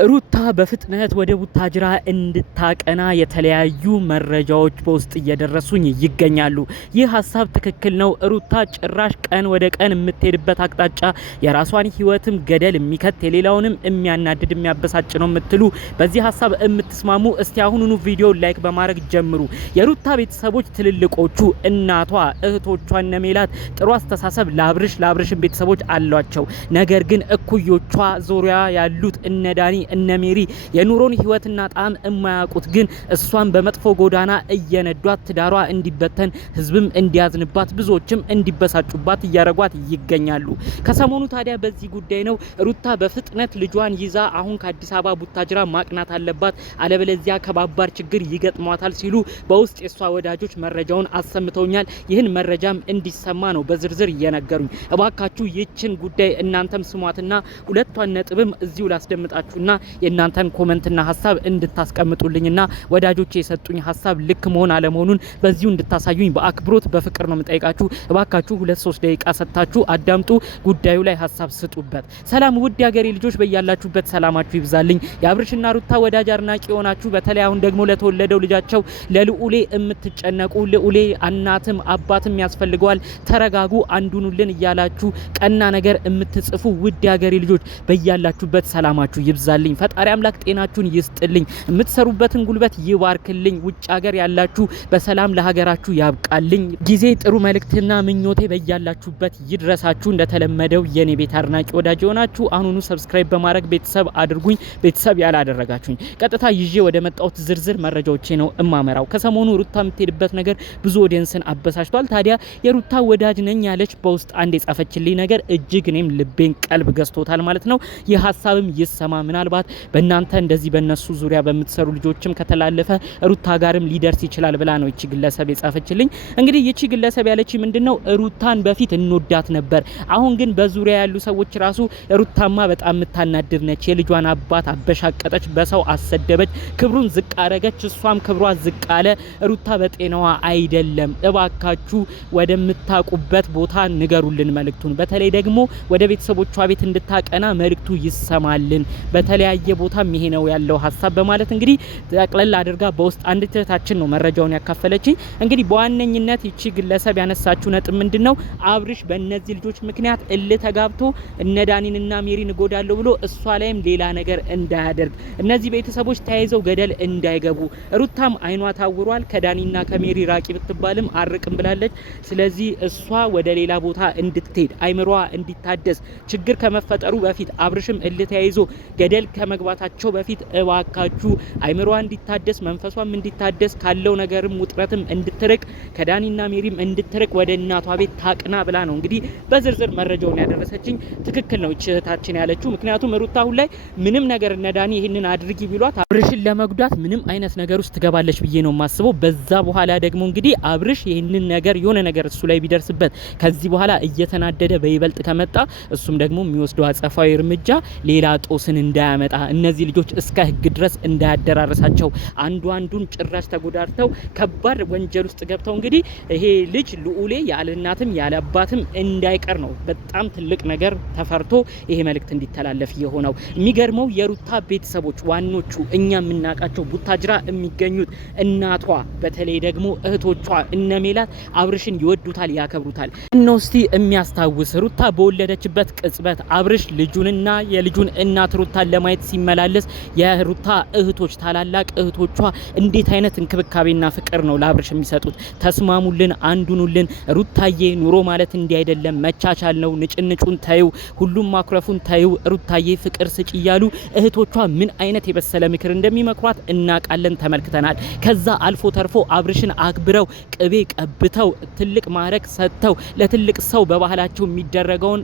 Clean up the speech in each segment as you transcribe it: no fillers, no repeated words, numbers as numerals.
ሩታ በፍጥነት ወደ ቡታጅራ እንድታቀና የተለያዩ መረጃዎች በውስጥ እየደረሱኝ ይገኛሉ። ይህ ሀሳብ ትክክል ነው። ሩታ ጭራሽ ቀን ወደ ቀን የምትሄድበት አቅጣጫ የራሷን ህይወትም ገደል የሚከት የሌላውንም የሚያናድድ የሚያበሳጭ ነው የምትሉ በዚህ ሀሳብ የምትስማሙ እስቲ አሁኑኑ ቪዲዮ ላይክ በማድረግ ጀምሩ። የሩታ ቤተሰቦች ትልልቆቹ እናቷ፣ እህቶቿ እነ ሜላት ጥሩ አስተሳሰብ ለአብርሽን ቤተሰቦች አሏቸው። ነገር ግን እኩዮቿ ዙሪያ ያሉት እነ ዳኒ እነ ሜሪ የኑሮን ህይወትና ጣም የማያውቁት ግን እሷን በመጥፎ ጎዳና እየነዷት ትዳሯ እንዲበተን ህዝብም እንዲያዝንባት ብዙዎችም እንዲበሳጩባት እያረጓት ይገኛሉ። ከሰሞኑ ታዲያ በዚህ ጉዳይ ነው ሩታ በፍጥነት ልጇን ይዛ አሁን ከአዲስ አበባ ቡታጅራ ማቅናት አለባት፣ አለበለዚያ ከባባር ችግር ይገጥሟታል ሲሉ በውስጥ የሷ ወዳጆች መረጃውን አሰምተውኛል። ይህን መረጃም እንዲሰማ ነው በዝርዝር እየነገሩኝ። እባካችሁ ይችን ጉዳይ እናንተም ስሟትና ሁለቷን ነጥብም እዚሁ ላስደምጣችሁና የእናንተን ኮሜንትና ሀሳብ እንድታስቀምጡልኝና ወዳጆቼ የሰጡኝ ሀሳብ ልክ መሆን አለመሆኑን በዚሁ እንድታሳዩኝ በአክብሮት በፍቅር ነው የምጠይቃችሁ። እባካችሁ 2-3 ደቂቃ ሰጥታችሁ አዳምጡ፣ ጉዳዩ ላይ ሀሳብ ስጡበት። ሰላም ውድ ያገሬ ልጆች፣ በያላችሁበት ሰላማችሁ ይብዛልኝ። የአብርሽና ሩታ ወዳጅ አድናቂ የሆናችሁ በተለይ አሁን ደግሞ ለተወለደው ልጃቸው ለልዑሌ የምትጨነቁ ልዑሌ እናትም አባትም ያስፈልገዋል፣ ተረጋጉ፣ አንዱኑልን እያላችሁ ቀና ነገር የምትጽፉ ውድ ያገሬ ልጆች በያላችሁበት ሰላማችሁ ይብዛልኝ። ፈጣሪ አምላክ ጤናችሁን ይስጥልኝ፣ የምትሰሩበትን ጉልበት ይባርክልኝ። ውጭ ሀገር ያላችሁ በሰላም ለሀገራችሁ ያብቃልኝ። ጊዜ ጥሩ መልእክትና ምኞቴ በያላችሁበት ይድረሳችሁ። እንደተለመደው የኔ ቤት አድናቂ ወዳጅ የሆናችሁ አሁኑኑ ሰብስክራይብ በማድረግ ቤተሰብ አድርጉኝ። ቤተሰብ ያላደረጋችሁኝ ቀጥታ ይዤ ወደ መጣሁት ዝርዝር መረጃዎቼ ነው እማመራው። ከሰሞኑ ሩታ የምትሄድበት ነገር ብዙ ኦዲየንስን አበሳጭቷል። ታዲያ የሩታ ወዳጅ ነኝ ያለች በውስጥ አንድ የጻፈችልኝ ነገር እጅግ እኔም ልቤን ቀልብ ገዝቶታል ማለት ነው። ይህ ሀሳብም ይሰማ ምናልባት በእናንተ እንደዚህ በእነሱ ዙሪያ በምትሰሩ ልጆችም ከተላለፈ ሩታ ጋርም ሊደርስ ይችላል ብላ ነው እቺ ግለሰብ የጻፈችልኝ። እንግዲህ እቺ ግለሰብ ያለች ምንድነው ሩታን በፊት እንወዳት ነበር፣ አሁን ግን በዙሪያ ያሉ ሰዎች ራሱ ሩታማ በጣም የምታናድር ነች፣ የልጇን አባት አበሻቀጠች፣ በሰው አሰደበች፣ ክብሩን ዝቅ አረገች፣ እሷም ክብሯ ዝቅ አለ፣ ሩታ በጤናዋ አይደለም፣ እባካችሁ ወደምታቁበት ቦታ ንገሩልን መልእክቱን፣ በተለይ ደግሞ ወደ ቤተሰቦቿ ቤት እንድታቀና መልእክቱ ይሰማልን፣ በተለያየ ቦታም ይሄ ነው ያለው ሀሳብ በማለት እንግዲህ ጠቅለል አድርጋ በውስጥ አንድ እህታችን ነው መረጃውን ያካፈለችኝ። እንግዲህ በዋነኝነት እቺ ግለሰብ ያነሳችው ነጥብ ምንድነው አብርሽ በእነዚህ ልጆች ምክንያት ተጋብቶ እነ ዳኒንና ሜሪን ጎዳለው ብሎ እሷ ላይም ሌላ ነገር እንዳያደርግ እነዚህ ቤተሰቦች ተያይዘው ገደል እንዳይገቡ። ሩታም አይኗ ታውሯል፣ ከዳኒና ከሜሪ ራቂ ብትባልም አርቅም ብላለች። ስለዚህ እሷ ወደ ሌላ ቦታ እንድትሄድ አይምሯ እንዲታደስ ችግር ከመፈጠሩ በፊት አብርሽም ተያይዞ ገደል ከመግባታቸው በፊት እባካችሁ አይምሯ እንዲታደስ መንፈሷም እንዲታደስ ካለው ነገርም ውጥረትም እንድትርቅ ከዳኒና ሜሪም እንድትርቅ ወደ እናቷ ቤት ታቅና ብላ ነው እንግዲህ በዝርዝር መረጃውን ያደረሰችኝ። ትክክል ነው እህታችን ያለችው። ምክንያቱም ሩታ አሁን ላይ ምንም ነገር እነ ዳኒ ይሄንን አድርጊ ቢሏት አብርሽን ለመጉዳት ምንም አይነት ነገር ውስጥ ትገባለች ብዬ ነው የማስበው። በዛ በኋላ ደግሞ እንግዲህ አብርሽ ይሄንን ነገር የሆነ ነገር እሱ ላይ ቢደርስበት ከዚህ በኋላ እየተናደደ በይበልጥ ከመጣ እሱም ደግሞ የሚወስደው አጸፋዊ እርምጃ ሌላ ጦስን እንዳያመጣ እነዚህ ልጆች እስከ ህግ ድረስ እንዳያደራረሳቸው አንዱን ጭራሽ ተጎዳርተው ከባድ ወንጀል ውስጥ ገብተው እንግዲህ ይሄ ልጅ ልዑሌ ያለ እናትም ያለ አባትም እንዳይቀር ነው በጣም ትልቅ ነገር ተፈርቶ ይሄ መልእክት እንዲተላለፍ የሆነው። የሚገርመው የሩታ ቤተሰቦች ዋኖቹ እኛ የምናውቃቸው ቡታጅራ የሚገኙት እናቷ በተለይ ደግሞ እህቶቿ እነ ሜላት አብርሽን ይወዱታል፣ ያከብሩታል። እነውስቲ የሚያስታውስ ሩታ በወለደችበት ቅጽበት አብርሽ ልጁንና የልጁን እናት ሩታን ለማየት ሲመላለስ የሩታ እህቶች ታላላቅ እህቶቿ እንዴት አይነት እንክብካቤና ፍቅር ነው ለአብርሽ የሚሰጡት። ተስማሙልን፣ አንዱኑልን፣ ሩታዬ ኑሮ ማለት እንዲህ አይደለም፣ መቻቻል ነው፣ ንጭንጩን ታዩ፣ ሁሉም ማኩረፉን ታዩ፣ ሩታዬ ፍቅር ስጭ እያሉ እህቶቿ ምን አይነት የበሰለ ምክር እንደሚመክሯት እናቃለን፣ ተመልክተናል። ከዛ አልፎ ተርፎ አብርሽን አክብረው ቅቤ ቀብተው ትልቅ ማዕረግ ሰጥተው ለትልቅ ሰው በባህላቸው የሚደረገውን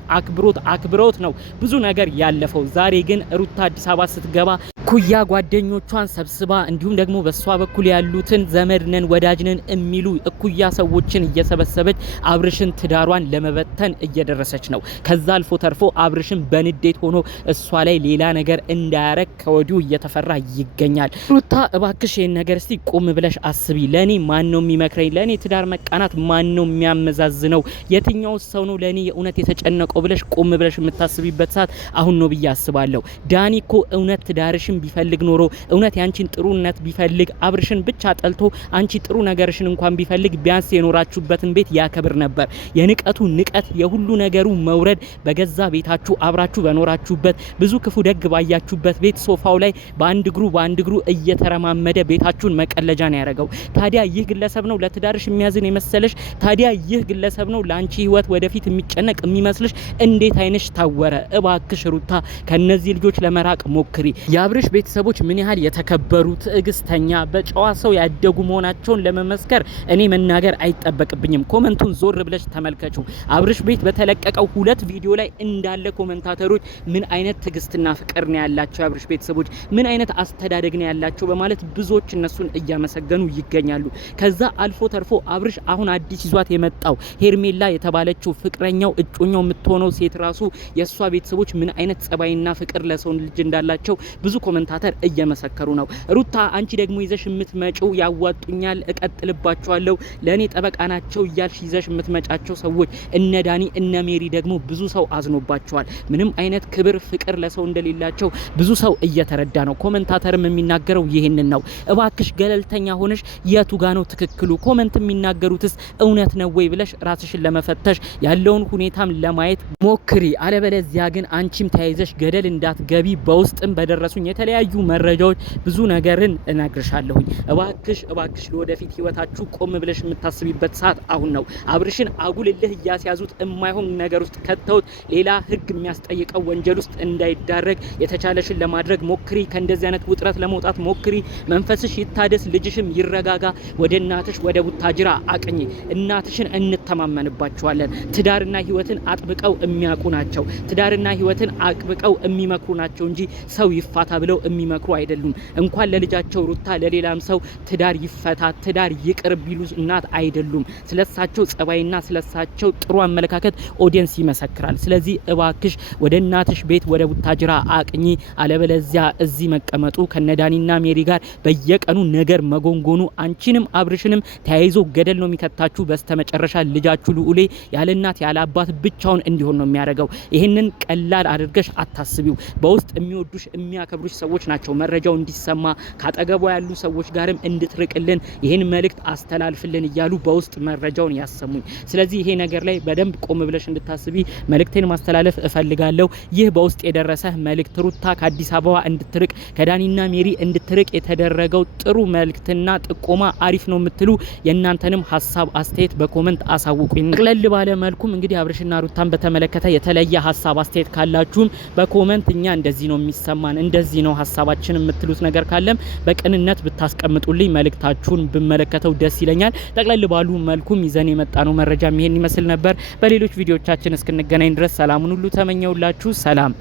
አክብሮት ነው ብዙ ነገር ያለፈው። ዛሬ ግን ሩታ አዲስ አበባ ስትገባ እኩያ ጓደኞቿን ሰብስባ እንዲሁም ደግሞ በሷ በኩል ያሉትን ዘመድነን ወዳጅነን የሚሉ እኩያ ሰዎችን እየሰበሰበች አብርሽን ትዳሯን ለመበተን እየደረሰች ነው። ከዛ አልፎ ተርፎ አብርሽን በንዴት ሆኖ እሷ ላይ ሌላ ነገር እንዳያረግ ከወዲሁ እየተፈራ ይገኛል። ሩታ እባክሽ ይሄን ነገር እስቲ ቆም ብለሽ አስቢ። ለኔ ማን ነው የሚመክረኝ? ለኔ ትዳር መቃናት ማን ነው የሚያመዛዝነው? የትኛው ሰው ነው ለኔ የእውነት የተጨነቀው ብለሽ ቆም ብለሽ የምታስቢበት ሰዓት አሁን ነው ብዬ አስባለሁ። ዳኒ እኮ እውነት ትዳርሽን ቢፈልግ ኖሮ እውነት ያንቺን ጥሩነት ቢፈልግ አብርሽን ብቻ ጠልቶ አንቺ ጥሩ ነገርሽን እንኳን ቢፈልግ ቢያንስ የኖራችሁበትን ቤት ያከብር ነበር። የንቀቱ ንቀት የሁሉ ነገሩ መውረድ በገዛ ቤታችሁ አብራችሁ በኖራችሁበት ብዙ ክፉ ደግ ባያችሁበት ቤት ሶፋው ላይ በአንድ እግሩ እየተረማመደ ቤታችሁን መቀለጃ ነው ያደረገው። ታዲያ ይህ ግለሰብ ነው ለትዳርሽ የሚያዝን የመሰለሽ? ታዲያ ይህ ግለሰብ ነው ለአንቺ ህይወት ወደፊት የሚጨነቅ የሚመስልሽ? እንዴት አይንሽ ታወረ? እባክሽ ሩታ ከነዚህ ልጆች ለመራቅ ሞክሪ። የአብርሽ ቤተሰቦች ምን ያህል የተከበሩ ትዕግስተኛ በጨዋ ሰው ያደጉ መሆናቸውን ለመመስከር እኔ መናገር አይጠበቅብኝም። ኮመንቱን ዞር ብለሽ ተመልከቹ። አብርሽ ቤት በተለቀቀው 2 ቪዲዮ ላይ እንዳለ ኮመንታተሮች ምን አይነት ትዕግስትና ፍቅር ነው ያላቸው የአብርሽ ቤተሰቦች ምን አይነት አስተዳደግ ነው ያላቸው በማለት ብዙዎች እነሱን እያመሰገኑ ይገኛሉ። ከዛ አልፎ ተርፎ አብርሽ አሁን አዲስ ይዟት የመጣው ሄርሜላ የተባለችው ፍቅረኛው እጮኛው የምትሆነው ሴት ራሱ የሷ ቤተሰቦች ምን አይነት ጸባይና ፍቅር ለሰው ልጅ እንዳላቸው ብዙ ኮመንታተር እየመሰከሩ ነው። ሩታ አንቺ ደግሞ ይዘሽ የምትመጪው ያዋጡኛል፣ እቀጥልባቸዋለሁ፣ ለኔ ጠበቃ ናቸው እያልሽ ይዘሽ የምትመጫቸው ሰዎች እነ ዳኒ እነ ሜሪ ደግሞ ብዙ ሰው አዝኖባቸዋል። ምንም አይነት ክብር ፍቅር ለሰው እንደሌላቸው ብዙ ሰው እየተረዳ ነው። ኮመንታተርም የሚናገረው ይሄንን ነው። እባክሽ ገለልተኛ ሆነሽ የቱ ጋ ነው ትክክሉ? ኮመንት የሚናገሩትስ እውነት ነው ወይ ብለሽ ራስሽን ለመፈተሽ ያለውን ሁኔታም ለማየት ሞክሪ። አለበለዚያ ግን አንቺም ተያይዘሽ ገደል እንዳትገቢ በውስጥም በደረሱኝ የተለያዩ መረጃዎች ብዙ ነገርን እነግርሻለሁኝ። እባክሽ ለወደፊት ህይወታችሁ ቆም ብለሽ የምታስቢበት ሰዓት አሁን ነው። አብርሽን አጉልልህ እያስያዙት የማይሆን ነገር ውስጥ ከተውት ሌላ ህግ የሚያስጠይቀው ወንጀል ውስጥ እንዳይዳረግ የተቻለሽን ለማድረግ ሞክሪ። ከእንደዚህ አይነት ውጥረት ለመውጣት ሞክሪ። መንፈስሽ ይታደስ፣ ልጅሽም ይረጋጋ። ወደ እናትሽ ወደ ቡታጅራ አቅኝ። እናትሽን እንተማመንባቸዋለን። ትዳርና ህይወትን አጥብቀው የሚያውቁ ናቸው። ትዳርና ህይወትን አጥብቀው የሚመክሩ ናቸው እንጂ ሰው ይፋታ ብለው የሚመክሩ አይደሉም። እንኳን ለልጃቸው ሩታ ለሌላም ሰው ትዳር ይፈታ ትዳር ይቅር ቢሉ እናት አይደሉም። ስለሳቸው ጸባይና ስለሳቸው ጥሩ አመለካከት ኦዲየንስ ይመሰክራል። ስለዚህ እባክሽ ወደ እናትሽ ቤት ወደ ቡታጅራ አቅኚ። አለበለዚያ እዚህ መቀመጡ ከነዳኒና ሜሪ ጋር በየቀኑ ነገር መጎንጎኑ አንቺንም አብርሽንም ተያይዞ ገደል ነው የሚከታችሁ። በስተመጨረሻ ልጃችሁ ልዑሌ ያለ እናት ያለ አባት ብቻውን እንዲሆን ነው የሚያደርገው። ይሄንን ቀላል አድርገሽ አታስቢው። በውስጥ የሚወዱሽ የሚያከብሩሽ ሰዎች ናቸው መረጃው እንዲሰማ ካጠገቧ ያሉ ሰዎች ጋርም እንድትርቅልን ይሄን መልእክት አስተላልፍልን እያሉ በውስጥ መረጃውን ያሰሙኝ። ስለዚህ ይሄ ነገር ላይ በደንብ ቆም ብለሽ እንድታስቢ መልእክቴን ማስተላለፍ እፈልጋለሁ። ይህ በውስጥ የደረሰ መልእክት ሩታ ከአዲስ አበባ እንድትርቅ ከዳኒና ሜሪ እንድትርቅ የተደረገው ጥሩ መልእክትና ጥቆማ አሪፍ ነው የምትሉ የእናንተንም ሀሳብ አስተያየት በኮመንት አሳውቁኝ። ቅለል ባለ መልኩም እንግዲህ አብርሽና ሩታን በተመለከተ የተለየ ሀሳብ አስተያየት ካላችሁም በኮመንት እኛ እንደዚህ ነው የሚሰማን እንደዚህ ነው ሀሳባችን የምትሉት ነገር ካለም በቅንነት ብታስቀምጡልኝ መልእክታችሁን ብመለከተው ደስ ይለኛል። ጠቅለል ባሉ መልኩም ይዘን የመጣ ነው መረጃ ይሄን ይመስል ነበር። በሌሎች ቪዲዮዎቻችን እስክንገናኝ ድረስ ሰላሙን ሁሉ ተመኘውላችሁ። ሰላም